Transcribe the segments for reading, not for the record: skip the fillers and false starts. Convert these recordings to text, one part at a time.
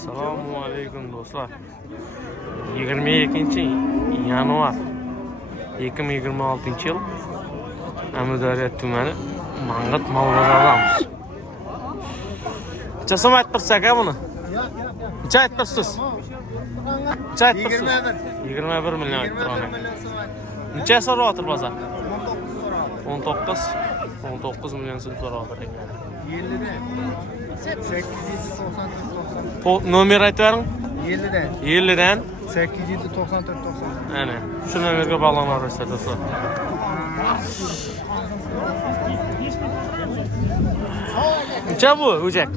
Assalomu alaykum do'stlar. 22-yanvar 2026-yil Amudaryo tumani Mang'it mol bozoridamiz. Necha so'm ayttirsak buni? Necha ayttirsiz? Necha ayttirsiz? 21 million ayttirgan. Necha so'rayapti bozor? 19 million so'm so'rayapti. 894. Nomer aytavering. 50'den. 50'dan 894. ana shu nomerga bog'lanaverasiz do'stlar. Necha bu o'jak?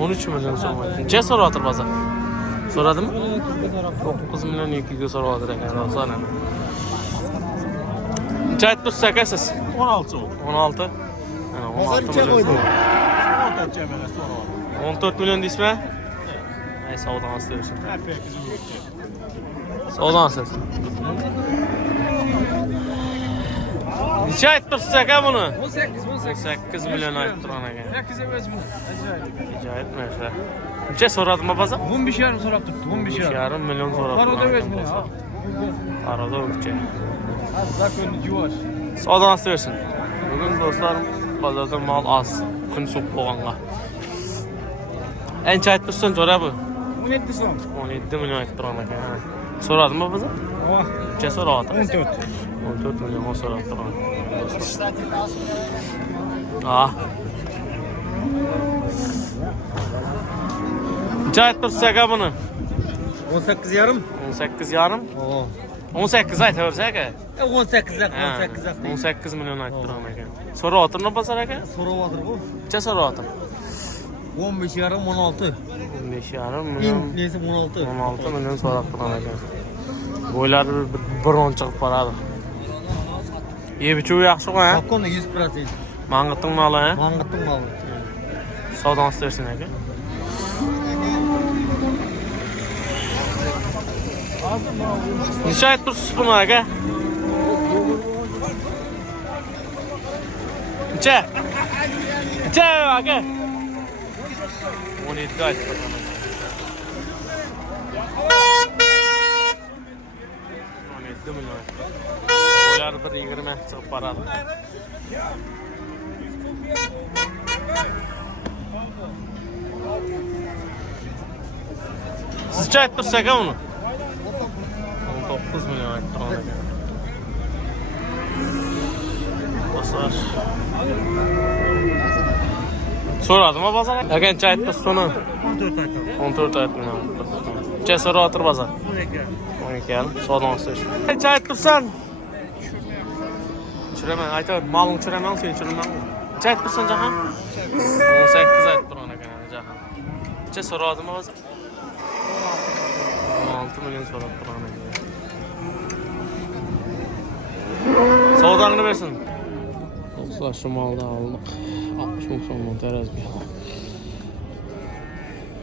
13 million so'm. Necha so'rayapti bozor? So'radimi? 9 million 2 ga so'rayapti ekan do'stlar. Necha aytdirsiz aka siz? 16. 16. Ana 16 million. 14 million deysizmi? Ay savdodan istiyorsun. Savdodan istiyorsun. Necha aytdirsiz aka buni? 18 million ayttirgan ekan. Ajoyib narsa. Necha so'radimi bozor? 15,5 so'rab turibdi. 15,5 million so'rab. Arada o'lcha. Savdodan istiyorsun. Bugün dostlar bozorda mal az. Kun so'q bo'lganga. Ancha aytdirsin so'ra bu. 17 so'm. 17 million ayttirgan ekan. So'radimi bozor? Necha so'rayapti? 14 million so'rayapti. Necha aytdirsiz aka buni? 18,5. 18,5. 18 aytaversa aka. 18. 18 million ayttirgan ekan. So'rayaptimi bozor aka? So'rayapti bu. Necha so'rayapti? 15,5 16. 15,5 million. Neyse 16. 16 million so'rayapti ekan. Bo'ylar bir on chiqib qoladi. Yebichuv yaxshi-ku, ha? Hakkında 100%. Mang'itning moli, ha? Mang'itning moli. Savdodan istersin aka. Necha aytdirsiz buni aka? Necha? Necha aka? 17 aytdirgan. 17 million. Bo'ylar bir 20 chiqib boradi. Sizcha aytdirsiz aka uni? 19 million ayttirgan ekan. Dostlar. So'radimi bozor? Aka necha aytdirsiz uni? 14 aytdim. Necha so'rayapti bozor? 12. Savdodan istiyorsun. Necha aytdirsan? Tushiraman, aytaver, malni tushiraman, sen tushiraman. Necha aytdirsan Jahan? 18 ayttirgan ekan Jahan. Necha so'radimi bozor? 16 million so'rab turgan ekan. Savdongni bersin. Do'stlar, shu molni oldik. 60 ming so'mdan tarazga.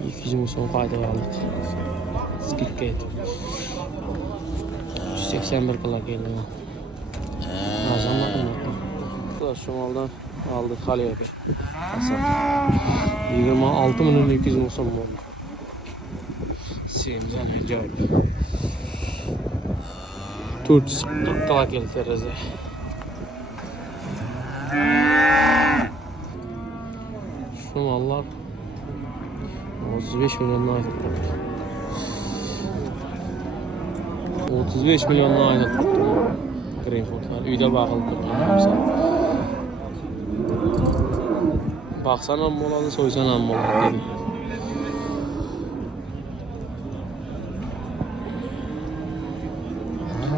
200 ming so'm qayta oldik. Skidga aytib. 81 kilo keldi. Do'stlar, shu moldan oldik Xaliyaga. 26 million 200 ming so'm bo'ldi. Semzan ajoyib. 440 kilo keldi teraza. Şu mallar 35 milyondan aylık tuttu. 35 milyondan aylık tuttu. Greenfootlar. Uyda bağlı tuttu. Baksan amma oladı, soysan amma oladı dedi.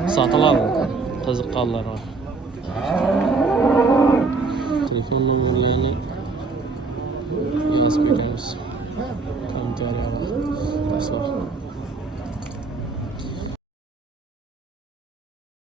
Satılalım. Kızıkkallar var. Telefon numarlarını yazıp veririz. Komentarya var.